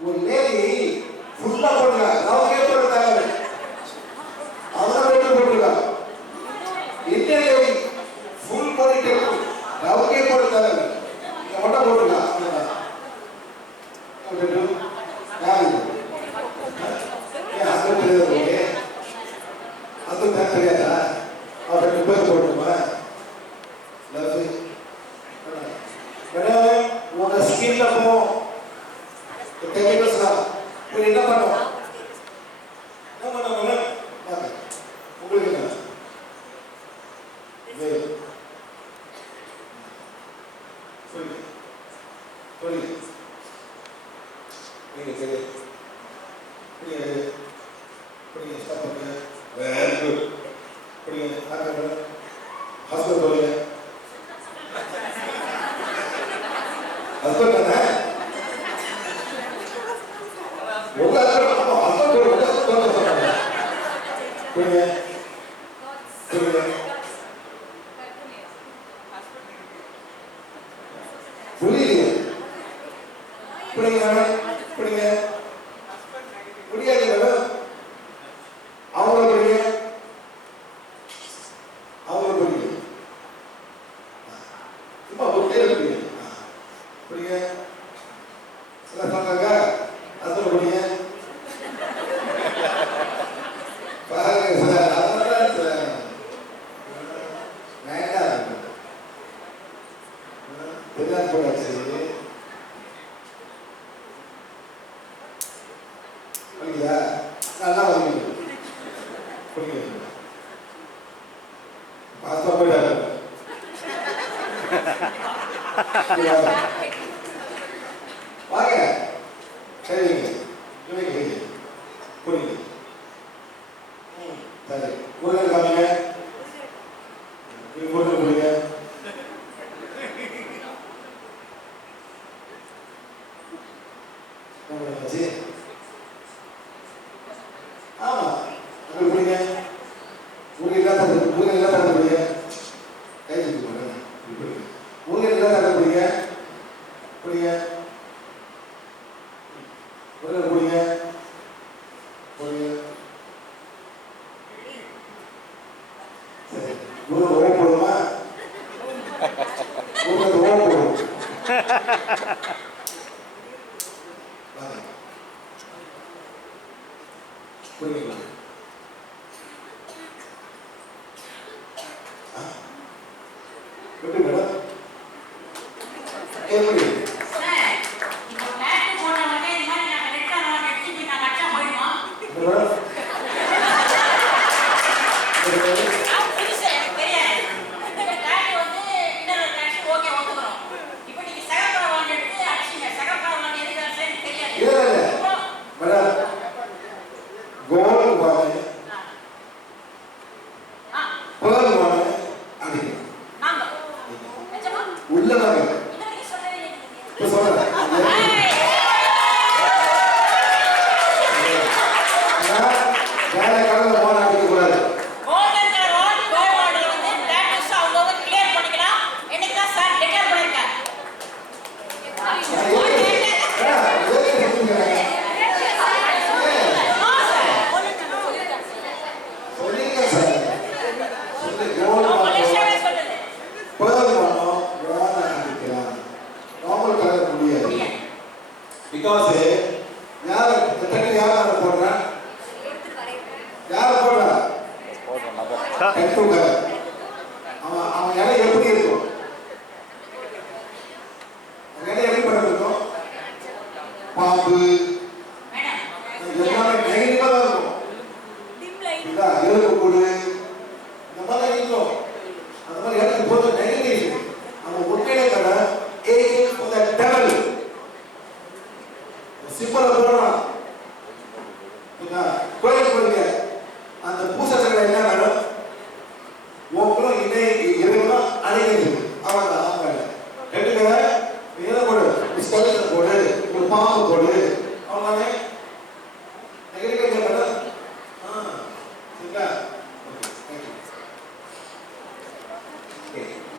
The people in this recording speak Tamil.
ஒரு லேடி ஃபுல்லா போடுங்க. நமக்கே போட தேவை அவரை போட்டு போட்டுருக்கா இந்தியன் லேடி ஃபுல் போட்டு நமக்கே போட தேவை நீங்க மட்டும் அது தெரியாதா அவர் ரெண்டு பேர் லவ் உங்க ஸ்கின்ல போ. கெமிக்கல்ஸ் தான் இது என்ன பண்ணுவோம் என்ன பண்ணுவோம் மேடம் வாங்க. உங்களுக்கு என்ன இது சொல்லுங்க சொல்லுங்க நீங்க சரி புரியுது புரியுது ஸ்டாப் பண்ணுங்க வெரி குட் புரியுது ஆக ஹஸ்பண்ட் சொல்லுங்க ஹஸ்பண்ட் தானே புரியுது புரியுது புரியலையே புரியுங்க மேடம் முடியாது தெரியாது போயாச்சு புரியுதா நல்லா வருவீங்க புரியுது பாஸ்தா போயிடாது வாங்க சரிங்க. புரியுது உங்களுக்கு புரியுங்க முருகன் இல்லாத முருகன் இல்லாத புரியுங்க கை தூக்கி போடுங்க முருகன் இல்லாத முருகன் முருகன் போடுமா முருகன் ஓம் போடும் புரியுங்களா எப்படி madam Não, não. Because eh, யார் எத்தனை யார் அதை போடுறேன் யார் போடுறா? அவன் அவன் இலை எப்படி இருக்கும்? இடம் எப்படி பண்ணிருக்கோம் பாம்பு. எல்லாமே நெகிழ்வாக இருக்கும். இருக்கக்கூடாது Amém?